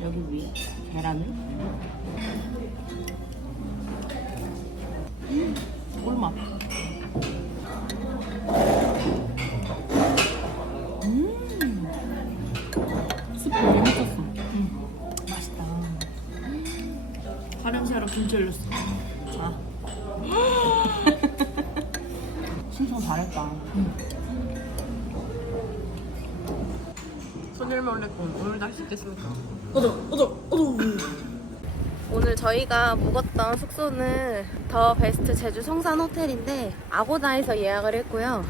여기 위에 계란을. 음, 꿀맛. 음, 스프 쪘어. 음, 맛있다. 화장실 하러 김치 흘렸어. 오늘도 할수 있겠습니까? 어저 어저 어저. 오늘 저희가 묵었던 숙소는 더 베스트 제주 성산 호텔인데 아고다에서 예약을 했고요.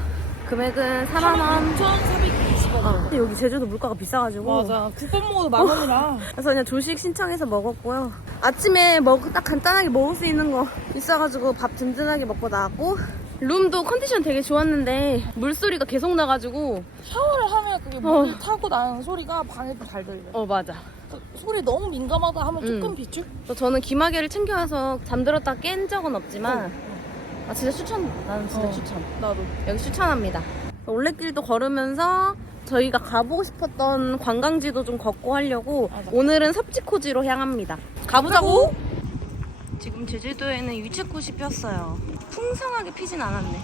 금액은 4만 원. 6,420원. 근데 여기 제주도 물가가 비싸가지고 맞아. 국밥 먹어도 만 원이라. 그래서 그냥 조식 신청해서 먹었고요. 아침에 먹, 딱 간단하게 먹을 수 있는 거 있어가지고 밥 든든하게 먹고 나왔고 룸도 컨디션 되게 좋았는데 물소리가 계속 나가지고 샤워를 하면 그게 물 타고 나는 소리가 방에도 잘 들려. 어 맞아. 그 소리 너무 민감하다 하면 음. 조금 비추? 또 저는 기마개를 챙겨와서 잠들었다 깬 적은 없지만 아 진짜 추천 나는 진짜 어. 추천 나도. 여기 추천합니다 올레길도 걸으면서 저희가 가보고 싶었던 관광지도 좀 걷고 하려고 맞아. 오늘은 섭지코지로 향합니다 가보자고 지금 제주도에는 유채꽃이 피었어요 풍성하게 피진 않았네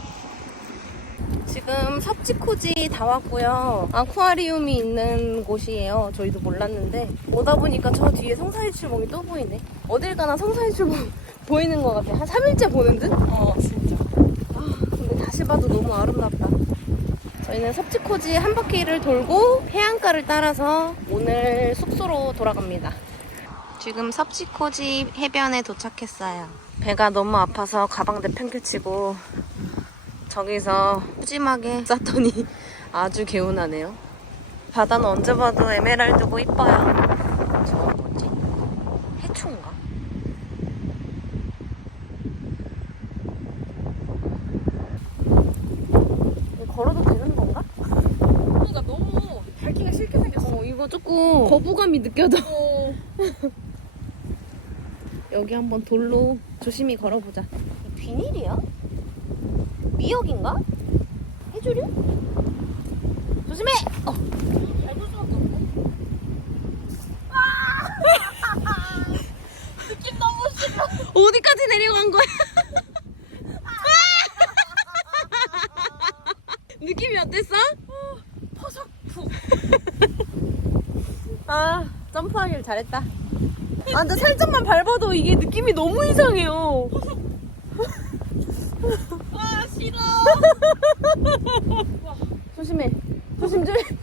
지금 섭지코지 다 왔고요. 아쿠아리움이 있는 곳이에요. 저희도 몰랐는데 오다 보니까 저 뒤에 성사일 출봉이 또 보이네. 어딜 가나 성사일 출봉 보이는 것 같아. 한 3일째 보는 듯? 어, 진짜. 근데 다시 봐도 너무 아름답다. 저희는 섭지코지 한 바퀴를 돌고 해안가를 따라서 오늘 숙소로 돌아갑니다. 지금 섭지코지 해변에 도착했어요. 배가 너무 아파서 가방 내팽개치고 저기서 푸짐하게 쌌더니 아주 개운하네요. 바다는 언제 봐도 에메랄드고 이뻐요. 저건 뭐지? 해초인가? 걸어도 되는 건가? 그러니까 너무 밟기가 싫게 생겼어. 어, 이거 조금 거부감이 느껴져. 어. 여기 한번 돌로 조심히 걸어보자. 비닐이야? 미역인가? 해조류? 조심해! 어. 느낌 너무 싫어. 어디까지 내려간 거야? 느낌이 어땠어? 퍼석 푹. 아, 점프하길 잘했다. 아, 근데 살짝만 밟아도 이게 느낌이 너무 이상해요. 아, 싫어. 조심해. 조심, 조심.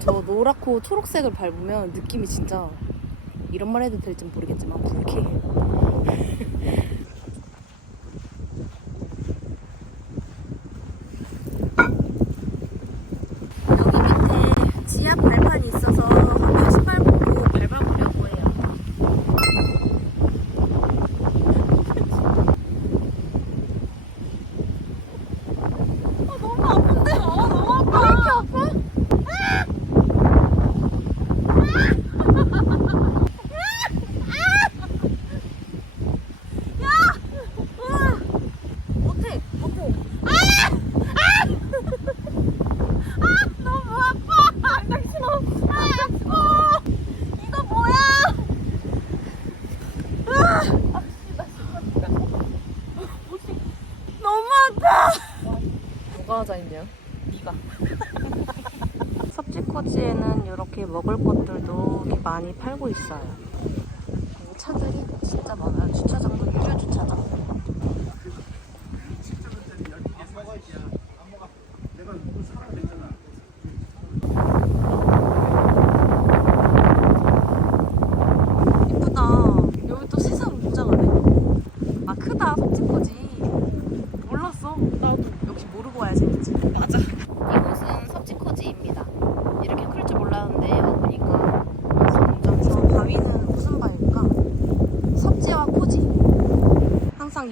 저 노랗고 초록색을 밟으면 느낌이 진짜 이런 말 해도 될지 모르겠지만 불쾌해. 여기 밑에 지압 발판이 있어서 한번 신발 벗고 밟아보려고 해요. 너무 아픈데? 어, 너무 아파. 왜 이렇게 아파? 못해, 못해. 너무 아파. 나 싫어. 아, 싫어. 이거 뭐야? 너무 아파. 누가 하자 있네요? 네가. 섭지코지에는 이렇게 먹을 것들도 이렇게 많이 팔고 있어요. 여기 차들이 진짜 많아요. 주차장도 1주 주차장. 이쁘다. 여기 또 세상 웅장하네. 아 크다 섭지코지. 몰랐어. 나도. 역시 모르고 와야 재밌지. 맞아. 이곳은 섭지코지입니다. 이렇게 클 줄 몰랐는데 와보니까 점점서 바위는 무슨 바위일까? 섭지와 코지. 항상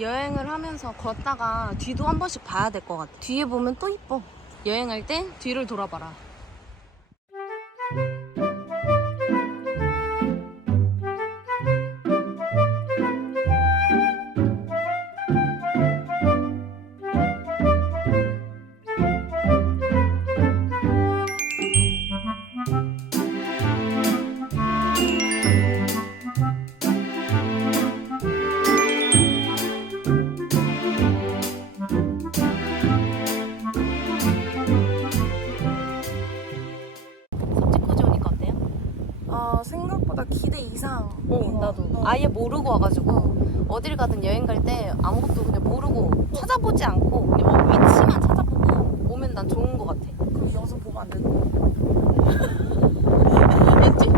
여행을 하면서 걷다가 뒤도 한 번씩 봐야 될 것 같아. 뒤에 보면 또 이뻐. 여행할 때 뒤를 돌아봐라. 모르고 와가지고 어딜 가든 여행 갈 때 아무것도 그냥 모르고 찾아보지 않고 그냥 어, 위치만 찾아보고 오면 난 좋은 것 같아. 그럼 영상 보면 안 되고. 왠지?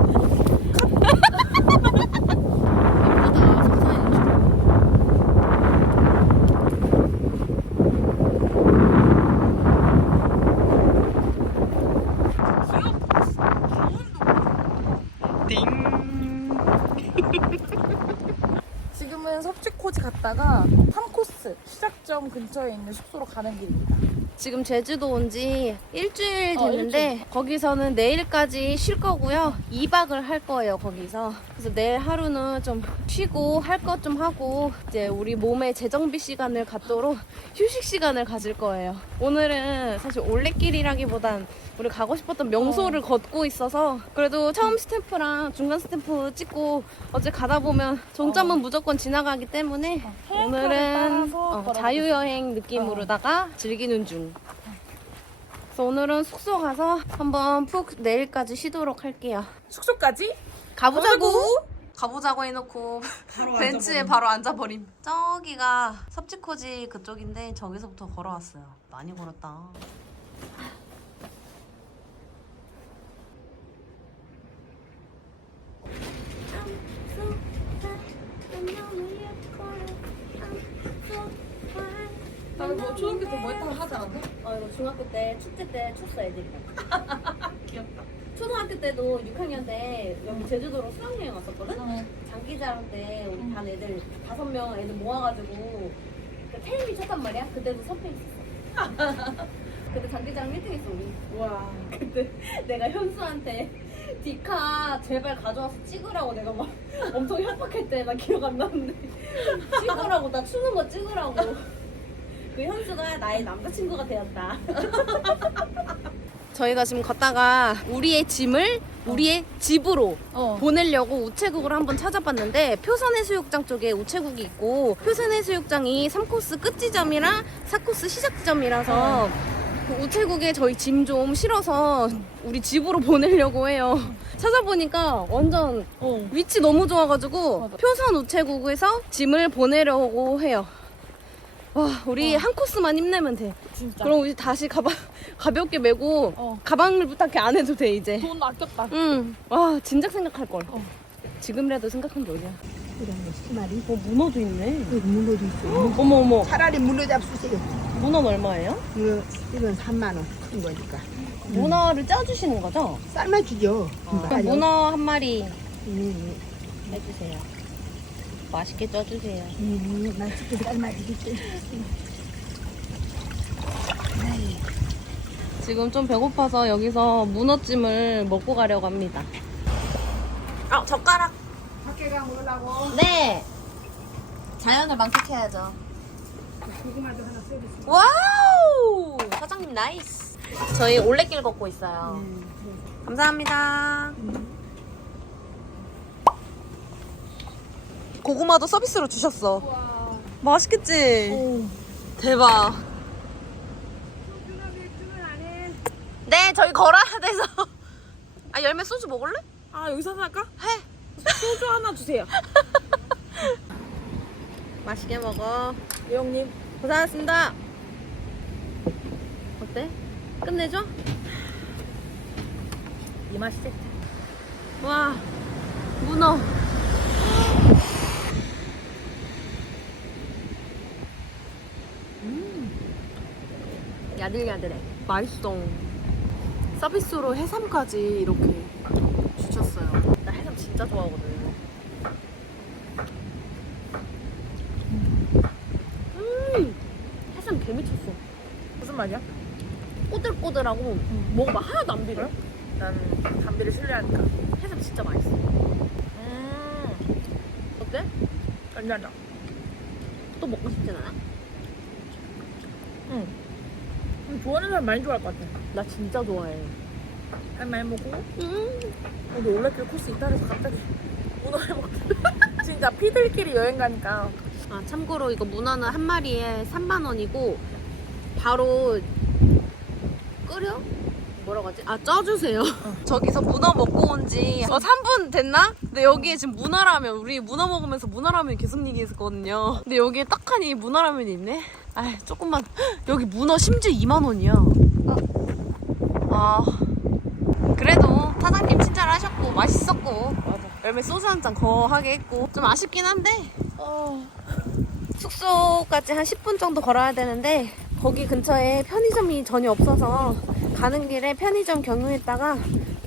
예쁘다 석산이 지금은 섭지코지 갔다가 3코스 시작점 근처에 있는 숙소로 가는 길입니다. 지금 제주도 온 지 일주일 어, 됐는데 거기서는 내일까지 쉴 거고요. 2박을 할 거예요, 거기서. 그래서 내일 하루는 좀 쉬고 할 것 좀 하고 이제 우리 몸의 재정비 시간을 갖도록 휴식 시간을 가질 거예요. 오늘은 사실 올레길이라기보단 우리 가고 싶었던 명소를 걷고 있어서 그래도 처음 스탬프랑 중간 스탬프 찍고 어제 가다 보면 종점은 무조건 지나가기 때문에 해안가를 오늘은 어, 자유여행 느낌으로다가 즐기는 중. 그래서 오늘은 숙소 가서 한번 푹 내일까지 쉬도록 할게요. 숙소까지? 가보자고. 가보자고 해놓고 벤츠에 바로 앉아버림. 저기가 섭지코지 그쪽인데 저기서부터 걸어왔어요. 많이 걸었다. 나는 뭐 초등학교 때뭐 했다고 하지 않았나? 어 이거 중학교 때 축제 때 췄어 애들이. 귀엽다. 초등학교 때도 6학년 때 여기 제주도로 수학여행 왔었거든. 응. 장기자랑 때 우리 반 애들 다섯 명 애들 모아가지고 그 테이블 쳤단 말이야. 그때도 선패 있었어. 그때 장기자랑 1등 했어 우리. 와. 그때 내가 현수한테 디카 제발 가져와서 찍으라고 내가 막 엄청 협박할 때나 기억 안 나는데 찍으라고 나 추는 거 찍으라고. 그 현수가 나의 남자친구가 되었다. 저희가 지금 걷다가 우리의 짐을 우리의 집으로 어. 보내려고 우체국을 한번 찾아봤는데 표선해수욕장 쪽에 우체국이 있고 표선해수욕장이 3코스 끝지점이랑 4코스 시작지점이라서 그 우체국에 저희 짐 좀 실어서 우리 집으로 보내려고 해요. 찾아보니까 완전 어. 위치 너무 좋아가지고 맞아. 표선 우체국에서 짐을 보내려고 해요. 와 우리 한 코스만 힘내면 돼. 진짜. 그럼 우리 다시 가방 가볍게 메고 어. 가방을 부탁해 안 해도 돼 이제. 돈 아꼈다. 응. 와 진작 생각할 걸. 어. 지금이라도 생각한 게 어디야? 그런 마리 어 문어도 있네. 문어도 있어요. 어머 어머. 차라리 문어 잡수세요. 문어는 얼마예요? 이거 이건 3만 원 큰 거니까. 문어를 쪄주시는 거죠? 삶아주죠. 그럼 문어 한 마리 음, 해주세요. 맛있게 쪄주세요. 음, 맛있게 삶아주겠지. 지금 좀 배고파서 여기서 문어찜을 먹고 가려고 합니다. 아 젓가락. 밖에 가 먹으려고. 네. 자연을 만끽해야죠. 고구마도 하나 써주세요. 와우! 사장님 나이스. 저희 올레길 걷고 있어요. 감사합니다. 고구마도 서비스로 주셨어. 맛있겠지? 대박. 네, 저희 걸어야 돼서. 아, 열매 소주 먹을래? 아 여기서 하나 할까? 해. 소주 하나 주세요. 맛있게 먹어. 예영님. 고생하셨습니다. 어때? 끝내줘? 이 맛이 세트. 와, 문어. 야들야들해. 맛있어. 서비스로 해삼까지 이렇게 주셨어요. 나 해삼 진짜 좋아하거든. 음, 해삼 개미쳤어. 무슨 말이야? 꼬들꼬들하고 먹어봐 하나도 안 비려. 난 담배를 신뢰하니까. 해삼 진짜 맛있어. 음. 어때? 괜찮아. 또 먹고 싶진 않아? 응. 음, 좋아하는 사람 많이 좋아할 것 같아. 나 진짜 좋아해. 할 많이 먹고. 음. 우리 올레길 코스 있다 해서 갑자기 문어를 먹자. 진짜 피들끼리 여행 가니까. 아 참고로 이거 문어는 한 마리에 3만 원이고 바로 끓여 뭐라고 하지? 아 쪄주세요. 저기서 문어 먹고 온지 어, 3분 됐나? 근데 여기에 지금 문어라면 우리 문어 먹으면서 문어라면 계속 얘기했었거든요. 근데 여기에 딱하니 문어라면이 있네. 아 조금만 여기 문어 심지어 2만 원이야. 아 그래도 사장님 칭찬을 하셨고 맛있었고 맞아. 열매 소주 한 잔 거하게 했고 좀 아쉽긴 한데 어. 숙소까지 한 10분 정도 걸어야 되는데 거기 근처에 편의점이 전혀 없어서 가는 길에 편의점 경유했다가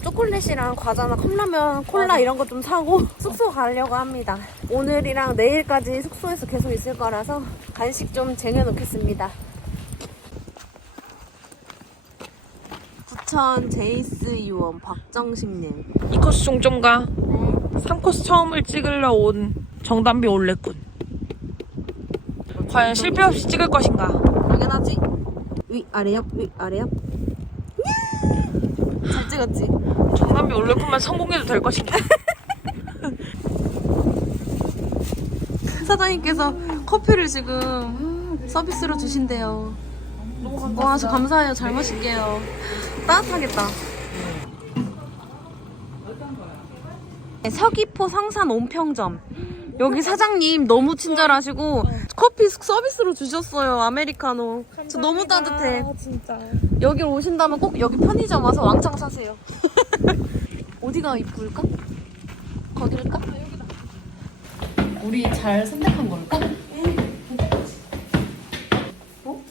초콜릿이랑 과자나 컵라면, 콜라 이런 거 좀 사고 숙소 가려고 합니다. 오늘이랑 내일까지 숙소에서 계속 있을 거라서 간식 좀 쟁여놓겠습니다. 부천 제이스 유원 박정식님 2코스 종점가 3코스 처음을 찍으러 온 정담비 올레꾼 과연 실패 없이 찍을 것인가 당연하지. 위 아래 옆, 위 아래 옆. 잘 찍었지. 정담비 올레꾼만 성공해도 될 것인가 사장님께서 커피를 지금 서비스로 주신대요. 와, 저 감사해요. 잘 마실게요. 따뜻하겠다. 네, 서귀포 성산 온평점. 여기 사장님 너무 친절하시고 커피 서비스로 주셨어요. 아메리카노. 저 너무 따뜻해. 진짜 여기 오신다면 꼭 여기 편의점 와서 왕창 사세요. 어디가 이쁠까? 거길까? 우리 잘 선택한 걸까? 어?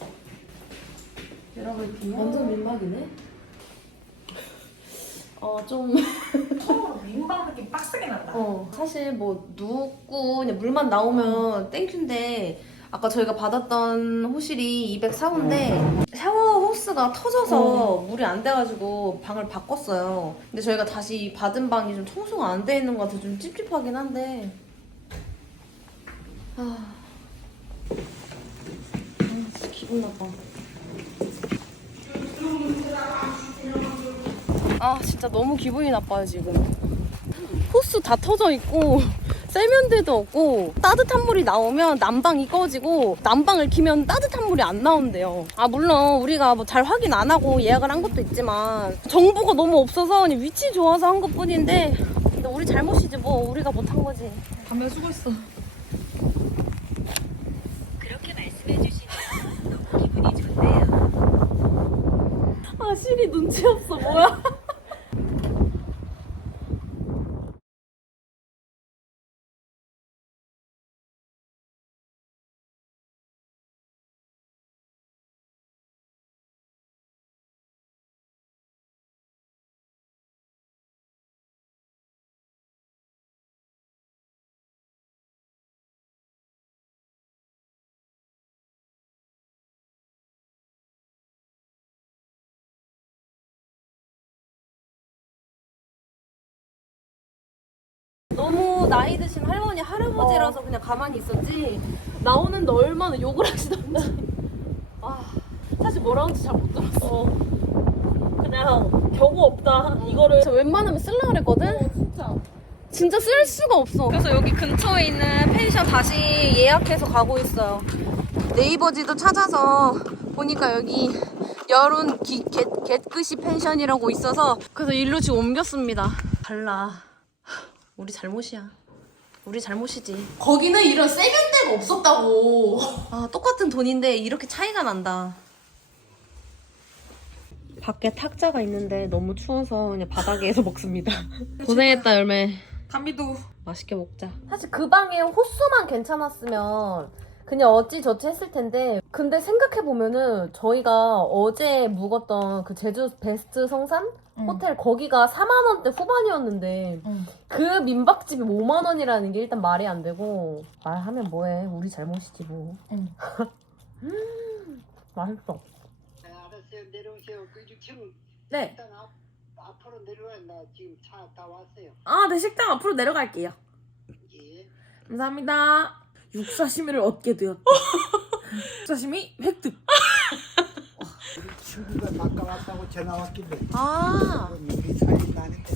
완전 민박이네. 어, 좀. 민박 느낌 빡세게 난다 어, 사실 뭐 누웠고 그냥 물만 나오면 땡큐인데 아까 저희가 받았던 호실이 204호인데 샤워 호스가 터져서 물이 안 돼가지고 방을 바꿨어요. 근데 저희가 다시 받은 방이 좀 청소가 안 돼 있는 것 같아서 좀 찝찝하긴 한데 아, 아 진짜 기분 나빠. 아 진짜 너무 기분이 나빠요 지금. 호스 다 터져 있고 세면대도 없고 따뜻한 물이 나오면 난방이 꺼지고 난방을 키면 따뜻한 물이 안 나온대요. 아 물론 우리가 뭐 잘 확인 안 하고 예약을 한 것도 있지만 정보가 너무 없어서 그냥 위치 좋아서 한 것뿐인데 근데 우리 잘못이지 뭐 우리가 못한 거지. 담배 수고했어 너무 나이 드신 할머니 할아버지라서 그냥 가만히 있었지. 나오는데 얼마나 욕을 하시던지. 아 사실 뭐라 하는지 잘 못 들었어. 그냥 경우 없다. 이거를 저 웬만하면 쓸라 그랬거든? 진짜. 진짜 쓸 수가 없어. 그래서 여기 근처에 있는 펜션 다시 예약해서 가고 있어요. 네이버지도 찾아서 보니까 여기 여론 기, 겟, 겟끝이 펜션이라고 있어서 그래서 일로 지금 옮겼습니다. 달라 우리 잘못이야. 우리 잘못이지. 거기는 이런 세면대가 없었다고. 아 똑같은 돈인데 이렇게 차이가 난다. 밖에 탁자가 있는데 너무 추워서 그냥 바닥에서 먹습니다. 고생했다 열매. 담비도. 맛있게 먹자. 사실 그 방에 호수만 괜찮았으면 그냥 어찌저찌 했을 텐데 근데 생각해 보면은 저희가 어제 묵었던 그 제주 베스트 성산 응. 호텔 거기가 4만 원대 후반이었는데 응. 그 민박집이 5만 원이라는 게 일단 말이 안 되고 말하면 뭐해 우리 잘못이지 뭐. 응. 음, 맛있어. 네, 알았어요. 내려오세요. 그 6층 네. 일단 앞, 앞으로 내려와. 나 지금 차 다 왔어요. 아, 네 식당 앞으로 내려갈게요. 예. 감사합니다. 육사시미를 얻게 되었다. 육사시미 획득. 친구가 바꿔 왔다고 전화 왔길래 아 그럼 우리 사이 나는데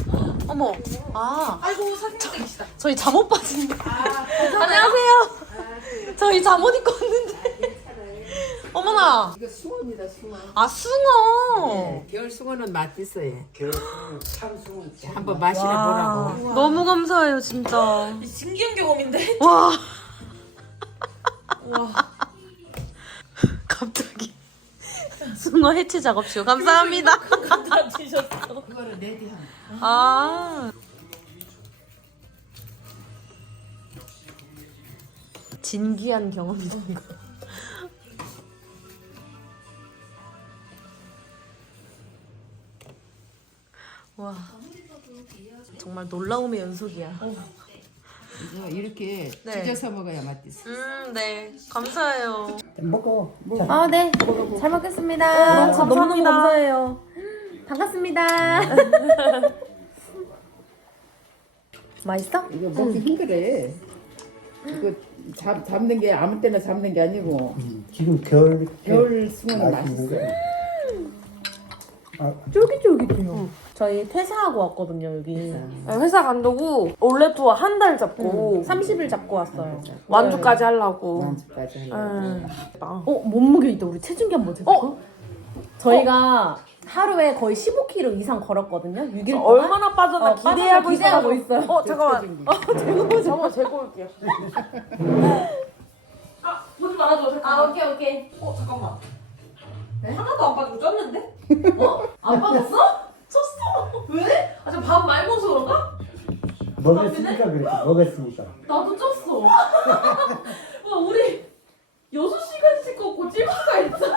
어머 아 아이고, 사진 찍으시다. 저희 잠옷 빠진. 안녕하세요. 저희 잠옷 입고 왔는데. 어머나. 이거 수원이다. 아 숭어. 네, 겨울 숭어는 맛있어요. 겨울 참숭 한번 마시러 보라고. 너무 감사해요 진짜. 신기한 경험인데? 와. 갑자기 숭어 해체 작업쇼 감사합니다. 다 드셨어. 그거를 레디한. 아. 진귀한 경험이다 이거. 와. 정말 놀라움의 연속이야. 이거 이렇게 네. 찢어서 먹어야 맛있어. 음, 네. 감사해요. 먹어 아, 네. 잘 먹겠습니다. 저 너무너무 감사해요. 반갑습니다. 맛있어? 이거 먹기 힘들어. 이거 잡, 잡는 게 아무 때나 잡는 게 아니고 지금 겨울 겨울 숭어는 맛있는 맛있어. 거야 쫄깃쫄깃해요. 저희 퇴사하고 왔거든요, 여기. 회사 간다고 올레 투어 한 달 잡고 30일 잡고 왔어요. 완주까지 하려고. 만주까지 하려고. 어, 몸무게 있다. 우리 체중계 한번 재볼까? 저희가 하루에 거의 15kg 이상 걸었거든요. 6일 동안. 얼마나 빠졌나 어, 기대하고 기대하고 있어요. 있어요. 어 잠깐만. 어 재고 잠깐만 재고 올게요. 아 보지 말아줘 잠깐만. 아, 오케이, 오케이. 어 잠깐만. 하나도 안 빠지고 쪘는데? 안 빠졌어? 쪘어. 왜? 아 저 밥 많이 먹어서 그런가? 먹었으니까 그렇지 먹었으니까 나도 쪘어. 와 우리 6시간씩 걷고 찔 수가 있어?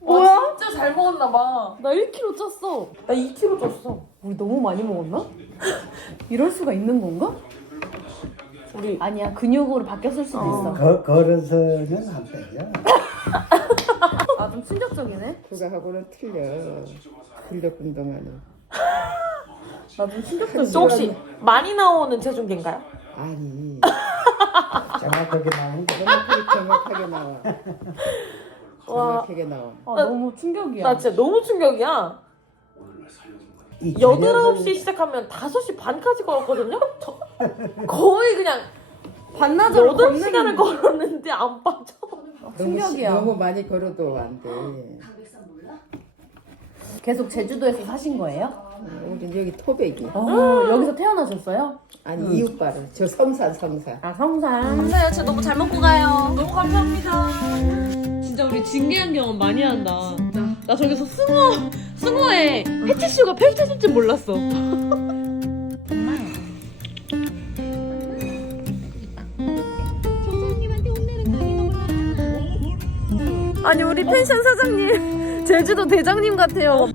뭐야? 진짜 잘 먹었나 봐. 나 1kg 쪘어. 나 2kg 쪘어. 우리 너무 많이 먹었나? 이럴 수가 있는 건가? 우리 아니야, 근육으로 바뀌었을 수도 있어. 거, 걸어서는 안 빼죠 아, 좀 충격적이네. 그거하고는 틀려. 근력 운동하는. 나 좀 충격적이야. 저 혹시 많이 나오는 체중계인가요? 아니. 정확하게 나온 거 정확하게, 정확하게 나와. 정확하게 나와. 아, 너무 충격이야. 나 진짜 너무 충격이야. 이 8, 저녁을 9시 시작하면 5시 반까지 걸었거든요? 저, 거의 그냥 반나절 8시간을 걸었는데 안 빠져. 너무, 시- 충격이야. 너무 많이 걸어도 안 돼. 계속 제주도에서 사신 거예요? 우리 여기 토백이. 어, 여기서 태어나셨어요? 아니 이웃바로 저 섬산 섬산. 아, 성산. 감사해요. 진짜 너무 잘 먹고 가요. 너무 감사합니다. 진짜 우리 진기한 경험 많이 한다. 나 저기서 승호, 승호의 해체쇼가 펼쳐질 줄 몰랐어. 아니 우리 펜션 사장님 제주도 대장님 같아요.